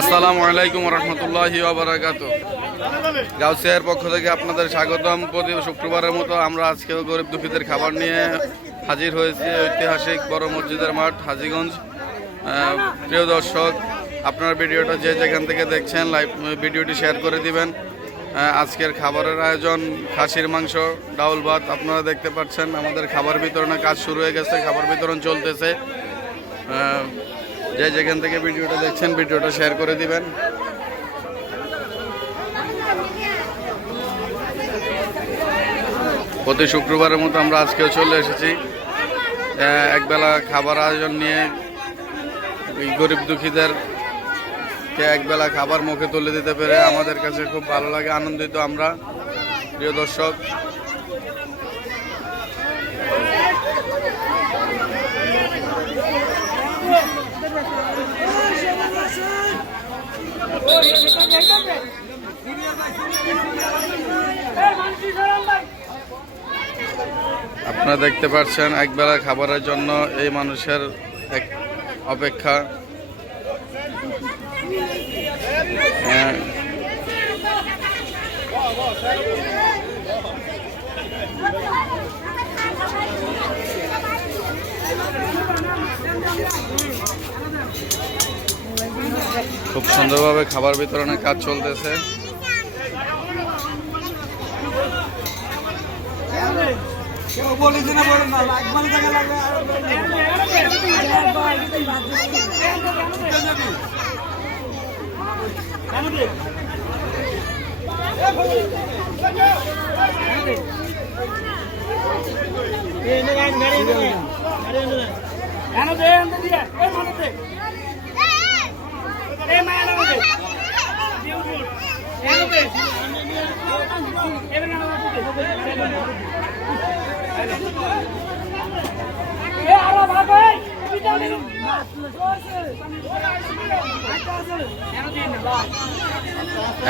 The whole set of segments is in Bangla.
আসসালামু আলাইকুম রহমতুল্লাহি ওয়া বারাকাতুহু। গাউসিয়ার পক্ষ থেকে আপনাদের স্বাগতম। প্রতি শুক্রবারের মতো আমরা আজকেও গরিব দুঃখীদের খাবার নিয়ে হাজির হয়েছি ঐতিহাসিক বড় মসজিদের মাঠ হাজীগঞ্জ। প্রিয় দর্শক, আপনার ভিডিওটা যে যেখান থেকে দেখছেন লাইভ ভিডিওটি শেয়ার করে দিবেন। আজকের খাবারের আয়োজন খাসির মাংস, ডাউল ভাত আপনারা দেখতে পাচ্ছেন। আমাদের খাবার বিতরণের কাজ শুরু হয়ে গেছে, খাবার বিতরণ চলতেছে। যে যেখান থেকে ভিডিওটা দেখছেন ভিডিওটা শেয়ার করে দিবেন। প্রতি শুক্রবারের মতো আমরা আজকেও চলে এসেছি একবেলা খাবার আয়োজন নিয়ে। গরিব দুঃখীদেরকে একবেলা খাবার মুখে তুলে দিতে পেরে আমাদের কাছে খুব ভালো লাগে, আনন্দিত আমরা। প্রিয় দর্শক, আপনারা দেখতে পাচ্ছেন একবেলা খাবারের জন্য এই মানুষের এক অপেক্ষা। খুব সুন্দরভাবে খাবার বিতরণের কাজ চলতেছে।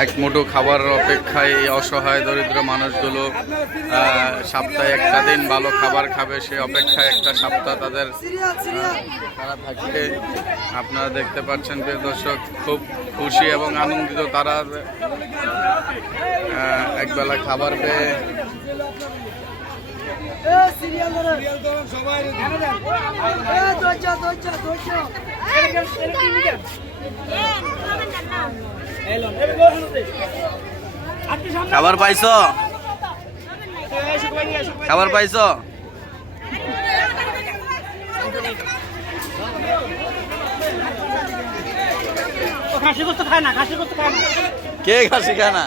এক মুঠো খাবারের অপেক্ষায় এই অসহায় দরিদ্র মানুষগুলো সপ্তাহে একটা দিন ভালো খাবার খাবে, সেই অপেক্ষায় একটা সপ্তাহ তারা থাকবে। আপনারা দেখতে পাচ্ছেন প্রিয় দর্শক, খুব খুশি এবং আনন্দিত তারা একবেলা খাবার পেয়ে। খাবার পাইছো? খাবার পাইছো? খাসি করতে খায় না, খাসি করতে খায় না। কে খাসি খায় না?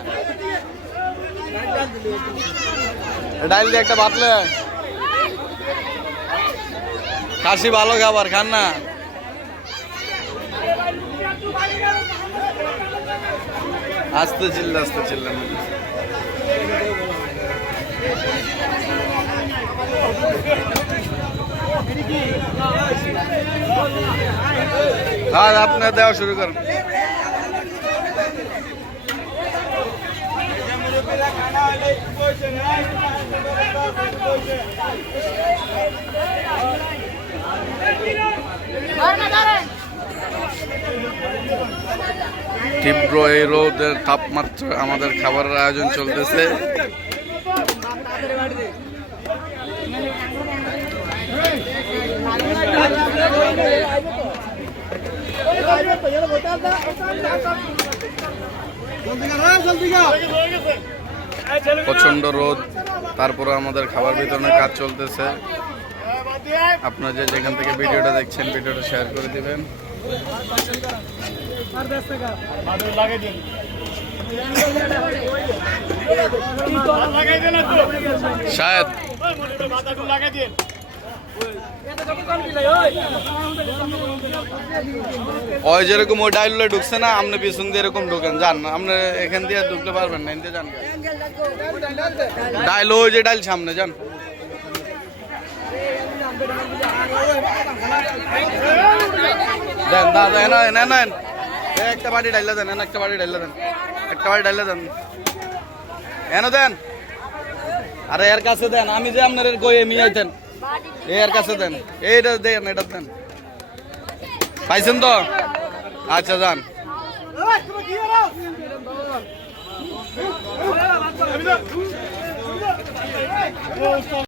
ডাইল দিয়ে একটা বাতলে। খাসি ভালো খাবার, খান না? আস্তে চিল্লা, আস্তে চিল্লা। হ্যাঁ, আপনার দেওয়া শুরু করুন। তীব্র এই রোদের তাপমাত্রা আমাদের খাবারের আয়োজন চলতেছে। প্রচন্ড রোদ, তারপরে আমাদের খাবার বিতরণের কাজ চলতেছে। আপনারা যে যেখান থেকে ভিডিওটা দেখছেন ভিডিওটা শেয়ার করে দিবেন। শায়দ ওই যেরকম ওই ডাইলে ঢুকছে না, আপনি পিছন দিয়ে এরকম ঢুকেন, যান আপনি এখান দিয়ে ঢুকতে পারবেন না, এনতে যান। ডাইল ওই যে ডাইল সামনে যান। দেন দাদা, নেন একটা বাড়ি ডাইলা দেন, একটা বাড়ি ডাইলা দেন, একটা বাড়ি ডাইলা দেন, এনে দেন। আরে এর কাছে দেন, আমি যে আপনার গয়ে মিয়াইতেন এর কাছে দেন, এইটা দেন, এটা দেন। পাইছেন তো? আচ্ছা যান। তুমি কি